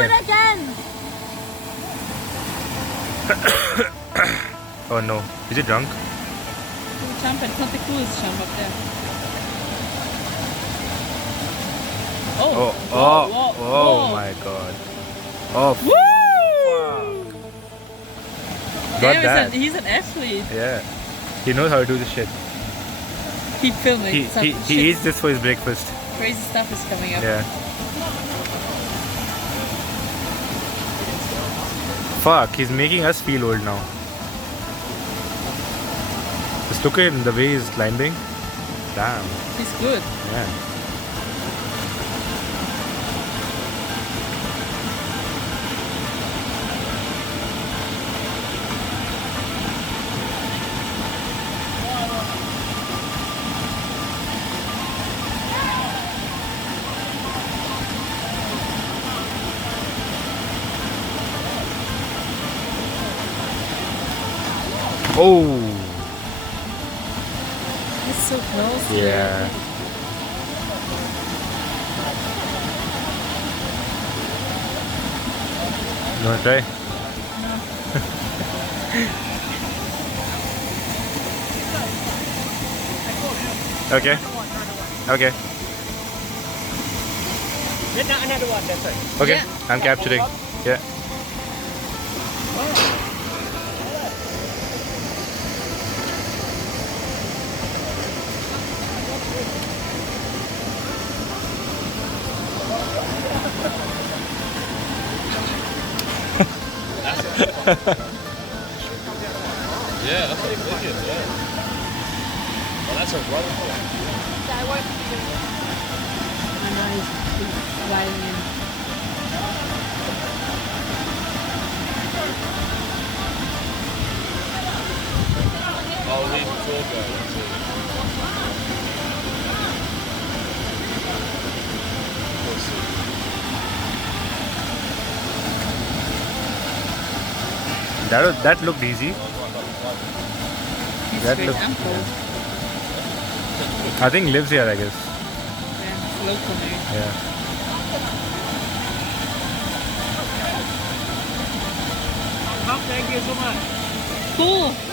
Do it again. Oh no, is he drunk? Jump and not the coolest jump up there. Oh, Oh my god. Oh, Woo! fuck. Got Damn, that. he's an athlete. Yeah. He knows how to do this shit. Keep filming. He eats this for his breakfast. Crazy stuff is coming up. Yeah. Fuck, he's making us feel old now. Just look at him, the way he's climbing. Damn. He's good. Yeah. Oh. It's so close. Yeah. You wanna try? Okay. Okay. Another one, that's it. Okay. Yeah. I'm capturing. Yeah. Yeah, that's what I'm thinking, yeah. Well, that's a waterfall. And now he's gliding in. Oh, we need the tour guide, that's it. We'll see. That looked easy. He's That straight looks- ample. I think lives here, I guess. Yeah, local maybe. Yeah. Thank you so much. Cool.